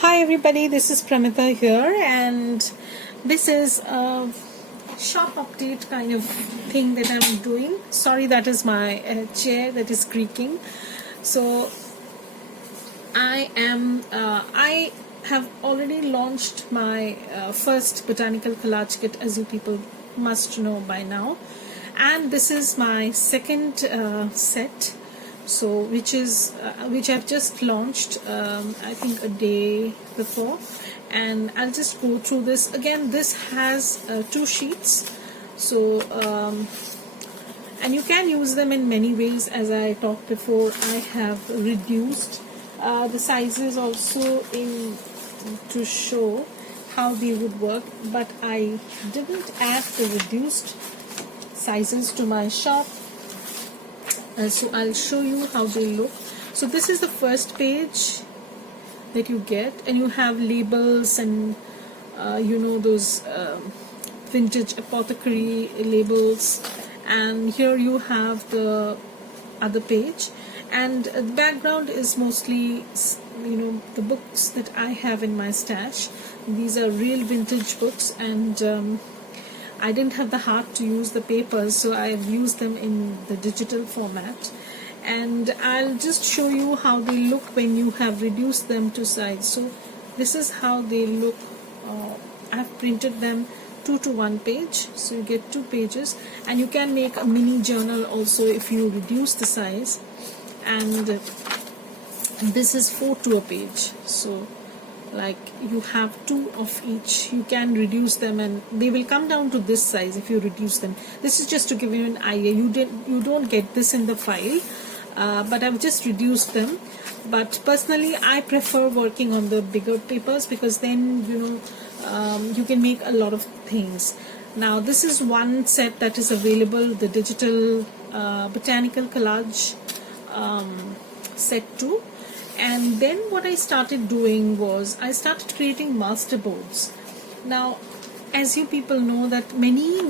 Hi everybody, this is Pramita here, and this is a shop update kind of thing that I'm doing. Sorry, that is my chair that is creaking. So I have already launched my first botanical collage kit, as you people must know by now, and this is my second set. So which I've just launched I think a day before, and I'll just go through this again. This has 2 sheets, so and you can use them in many ways. As I talked before, I have reduced the sizes also to show how they would work, but I didn't add the reduced sizes to my shop. So I'll show you how they look. So this is the first page that you get, and you have labels and those vintage apothecary labels, and here you have the other page, and the background is mostly the books that I have in my stash. These are real vintage books, and I didn't have the heart to use the papers, so I've used them in the digital format, and I'll just show you how they look when you have reduced them to size. So this is how they look. I've printed them 2 to 1 page, so you get 2 pages, and you can make a mini journal also if you reduce the size, and this is 4 to a page, so like you have 2 of each. You can reduce them and they will come down to this size if you reduce them. This is just to give you an idea. You don't get this in the file, but I've just reduced them. But personally, I prefer working on the bigger papers, because then you can make a lot of things. Now this is one set that is available, the digital botanical collage set 2. And then what I started doing was I started creating masterboards. Now, as you people know, that many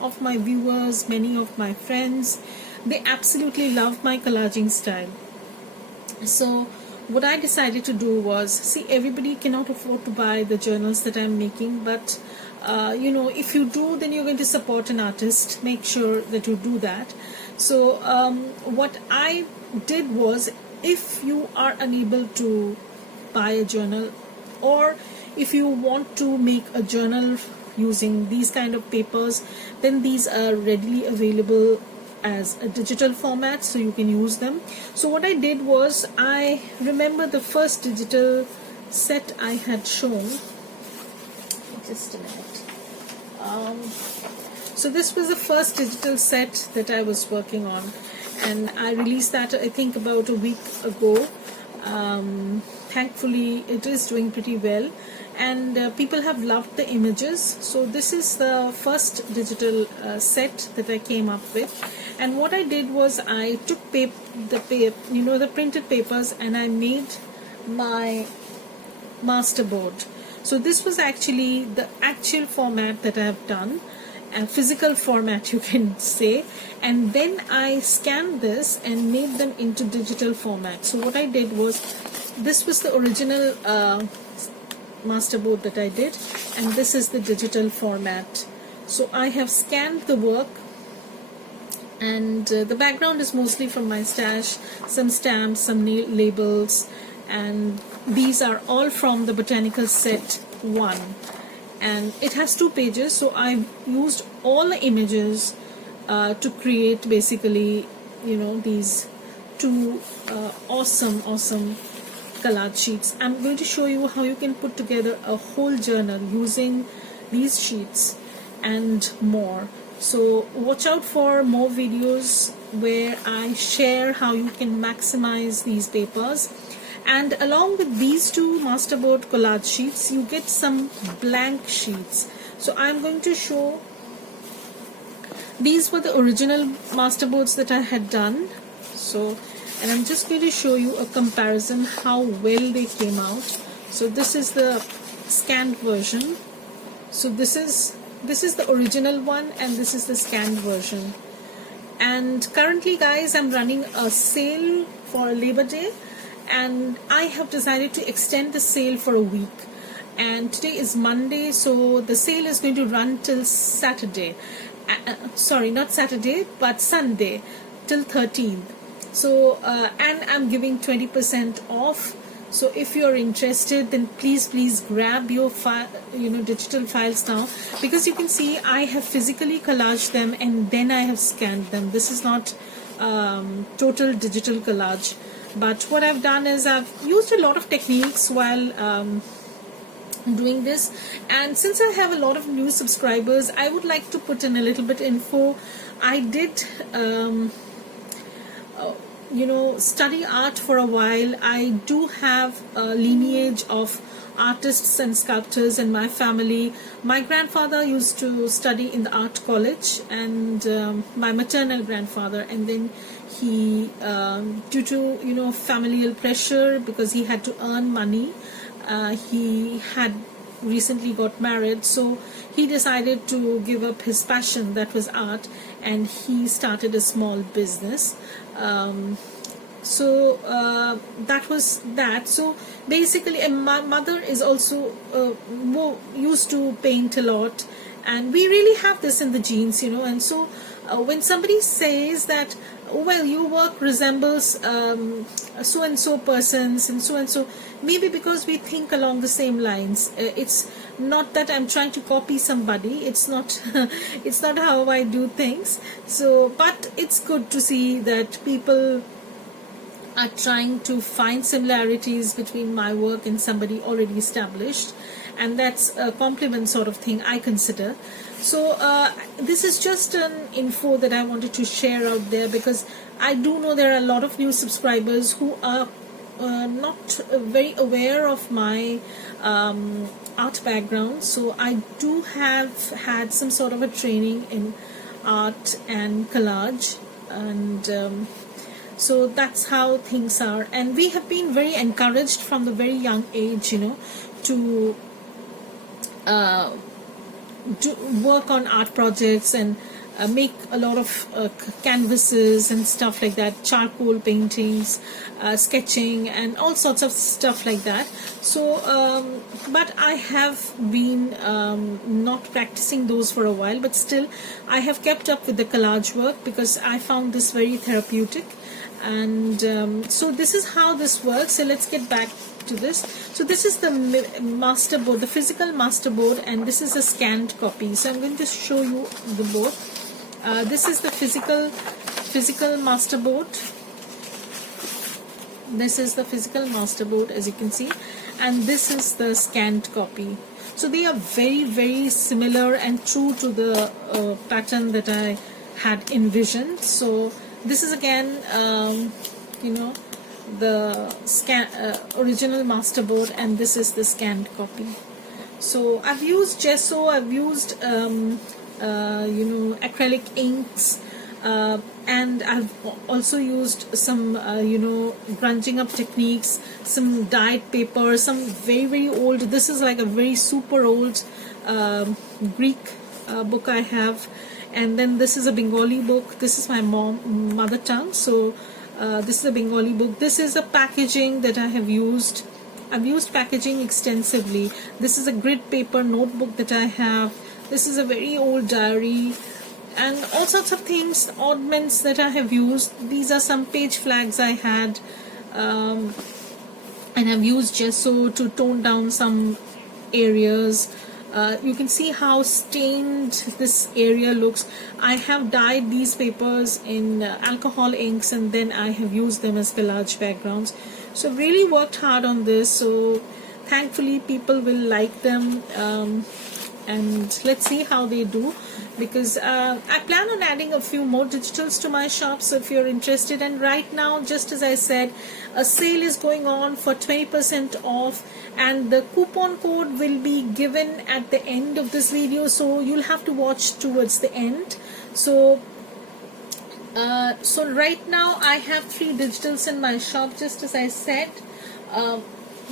of my viewers, many of my friends, they absolutely love my collaging style. So what I decided to do was, see, everybody cannot afford to buy the journals that I'm making, but if you do, then you're going to support an artist. Make sure that you do that. So what I did was, if you are unable to buy a journal, or if you want to make a journal using these kind of papers, then these are readily available as a digital format, so you can use them. So what I did was, I remember the first digital set I had shown. Just a minute. So this was the first digital set that I was working on, and I released that I think about a week ago. Thankfully it is doing pretty well, and people have loved the images. So this is the first digital set that I came up with, and what I did was, I took the printed papers, and I made my masterboard. So this was actually the actual format that I have done, a physical format, you can say, and then I scanned this and made them into digital format. So what I did was, this was the original masterboard that I did, and this is the digital format. So I have scanned the work, and the background is mostly from my stash, some stamps, some labels, and these are all from the botanical set 1. And it has 2 pages, so I've used all the images to create basically these 2 awesome collage sheets. I'm going to show you how you can put together a whole journal using these sheets and more. So watch out for more videos where I share how you can maximize these papers. And along with these 2 masterboard collage sheets, you get some blank sheets. So I'm going to show, these were the original masterboards that I had done. So, and I'm just going to show you a comparison how well they came out. So this is the scanned version. So this is the original one, and this is the scanned version. And currently, guys, I'm running a sale for Labor Day, and I have decided to extend the sale for a week. And today is Monday, so the sale is going to run till Saturday. Sorry, not Saturday, but Sunday, till 13th. So, and I'm giving 20% off. So if you're interested, then please grab your digital files now, because you can see I have physically collaged them and then I have scanned them. This is not total digital collage, but what I've done is I've used a lot of techniques while doing this. And since I have a lot of new subscribers, I would like to put in a little bit info. I did study art for a while. I do have a lineage of artists and sculptors in my family. My grandfather used to study in the art college, and my maternal grandfather, and then he due to familial pressure, because he had to earn money, he had recently got married, so he decided to give up his passion, that was art, and he started a small business. So that was that. So basically, and my mother is also used to paint a lot, and we really have this in the genes, and so when somebody says that, oh, well, your work resembles so and so persons and so, maybe because we think along the same lines. It's not that I'm trying to copy somebody. It's not it's not how I do things. So, but it's good to see that people are trying to find similarities between my work and somebody already established, and that's a compliment sort of thing, I consider. So this is just an info that I wanted to share out there, because I do know there are a lot of new subscribers who are not very aware of my art background. So I do have had some sort of a training in art and collage, and so that's how things are. And we have been very encouraged from the very young age, to do work on art projects and make a lot of canvases and stuff like that, charcoal paintings, sketching, and all sorts of stuff like that. So but I have been not practicing those for a while, but still I have kept up with the collage work because I found this very therapeutic. And so this is how this works. So let's get back to this. So this is the masterboard, the physical masterboard, and this is a scanned copy. So I'm going to show you the board. This is the physical masterboard. This is the physical masterboard, as you can see, and this is the scanned copy. So they are very similar and true to the pattern that I had envisioned. So this is again the original masterboard, and this is the scanned copy. So I've used gesso, I've used acrylic inks, and I've also used some grunging up techniques, some dyed paper, some very old. This is like a very super old Greek book I have. And then this is a Bengali book. This is my mother tongue. So this is a Bengali book. This is a packaging that I have used. I've used packaging extensively. This is a grid paper notebook that I have. This is a very old diary, and all sorts of things, oddments that I have used. These are some page flags I had, and I've used gesso to tone down some areas. You can see how stained this area looks. I have dyed these papers in alcohol inks, and then I have used them as collage backgrounds. So I've really worked hard on this. So thankfully people will like them, and let's see how they do, because I plan on adding a few more digitals to my shop. So if you're interested, and right now, just as I said, a sale is going on for 20% off, and the coupon code will be given at the end of this video, so you'll have to watch towards the end. So right now I have 3 digitals in my shop, just as I said,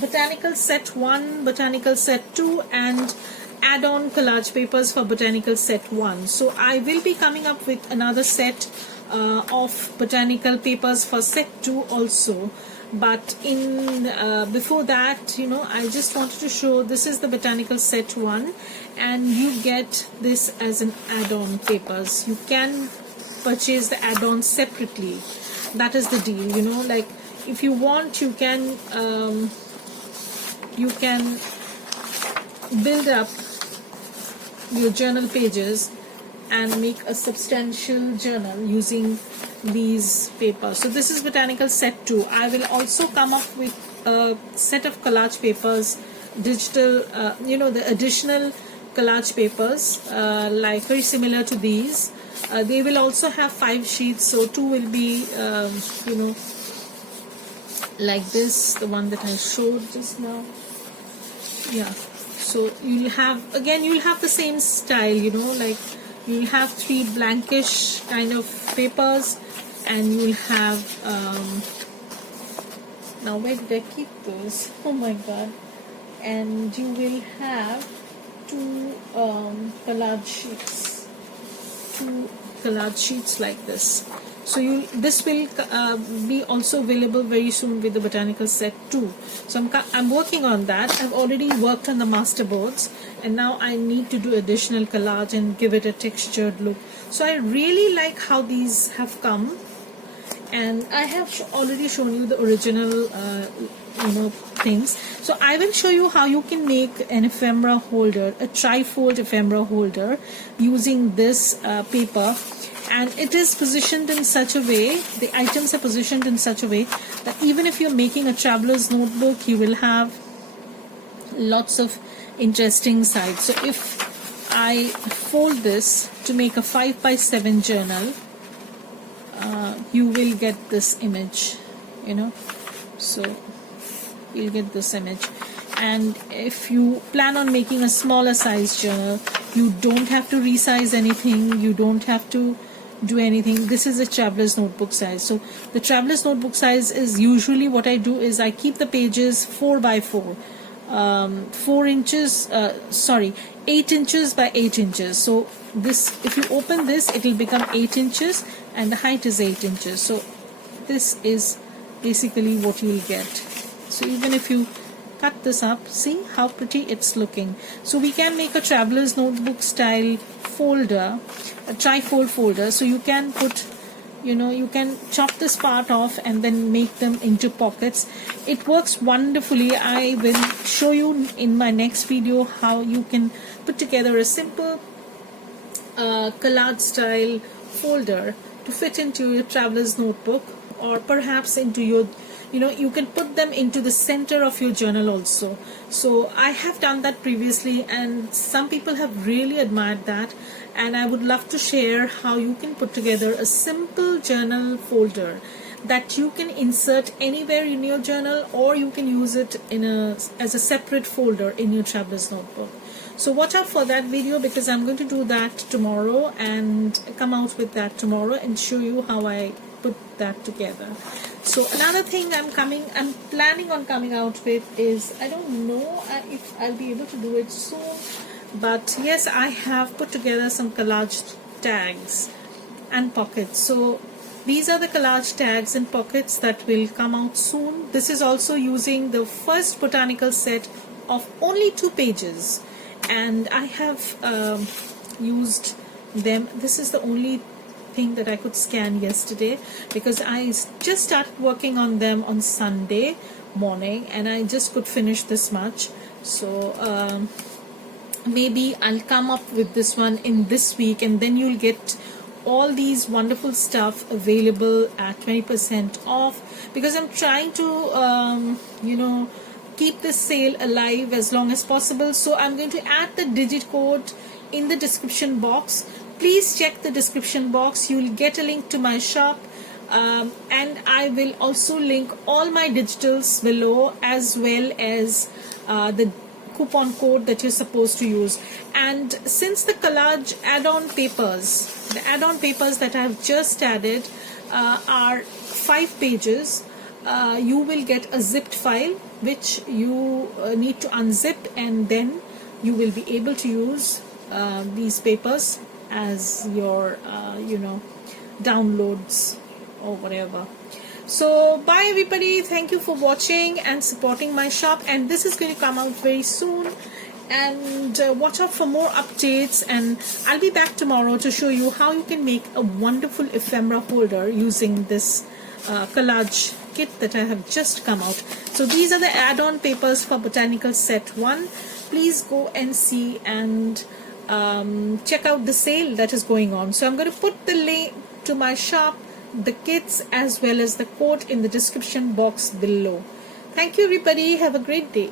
Botanical Set 1, Botanical Set 2, and add-on collage papers for Botanical Set 1. So I will be coming up with another set of botanical papers for Set 2 also. but in before that, you know, I just wanted to show, this is the Botanical set 1, and you get this as an add-on papers. You can purchase the add-on separately. That is the deal, you know, like if you want, you can build up your journal pages and make a substantial journal using these papers. So this is Botanical set 2. I will also come up with a set of collage papers, digital, you know, the additional collage papers, like very similar to these. They will also have 5 sheets, so 2 will be, you know, like this, the one that I showed just now. Yeah, so you'll have, again, you'll have the same style, you know, like you'll have 3 blankish kind of papers, and you'll have now where did I keep those? Oh my god. And you will have 2 collage sheets, 2 collage sheets like this. So this will be also available very soon with the Botanical set 2. So I'm working on that. I've already worked on the Masterboards, and now I need to do additional collage and give it a textured look. So I really like how these have come, and I have already shown you the original you know, things. So I will show you how you can make an ephemera holder, a trifold ephemera holder, using this paper. And it is positioned in such a way, the items are positioned in such a way that even if you're making a traveler's notebook, you will have lots of interesting sides. So if I fold this to make a 5x7 journal, you will get this image, you know, so you'll get this image. And if you plan on making a smaller size journal, you don't have to resize anything, you don't have to do anything. This is a traveler's notebook size. So the traveler's notebook size is usually, what I do is I keep the pages 4x4, 8 inches by 8 inches. So this, if you open this, it will become 8 inches, and the height is 8 inches. So this is basically what you will get. So even if you cut this up, see how pretty it's looking. So we can make a traveler's notebook style folder, a trifold folder. So you can put, you know, you can chop this part off and then make them into pockets. It works wonderfully. I will show you in my next video how you can put together a simple collage style folder to fit into your traveler's notebook, or perhaps into your, you know, you can put them into the center of your journal also. So I have done that previously, and some people have really admired that, and I would love to share how you can put together a simple journal folder that you can insert anywhere in your journal, or you can use it in as a separate folder in your traveler's notebook. So watch out for that video, because I'm going to do that tomorrow and come out with that tomorrow and show you how I put that together. So another thing I'm planning on coming out with is, I don't know if I'll be able to do it soon, but yes, I have put together some collage tags and pockets. So these are the collage tags and pockets that will come out soon. This is also using the first Botanical set of only 2 pages, and I have used them. This is the only thing that I could scan yesterday, because I just started working on them on Sunday morning, and I just could finish this much. So maybe I'll come up with this one in this week, and then you'll get all these wonderful stuff available at 20% off, because I'm trying to you know, keep this sale alive as long as possible. So I'm going to add the digit code in the description box. Please check the description box. You will get a link to my shop, and I will also link all my digitals below, as well as the coupon code that you're supposed to use. And since the collage add-on papers, the add-on papers that I have just added are 5 pages, you will get a zipped file which you need to unzip, and then you will be able to use these papers as your you know, downloads or whatever. So bye everybody, thank you for watching and supporting my shop, and this is going to come out very soon, and watch out for more updates, and I'll be back tomorrow to show you how you can make a wonderful ephemera holder using this collage kit that I have just come out. So these are the add-on papers for Botanical Set 1. Please go and see and check out the sale that is going on. So I'm going to put the link to my shop, the kits as well as the code in the description box below. Thank you everybody, have a great day.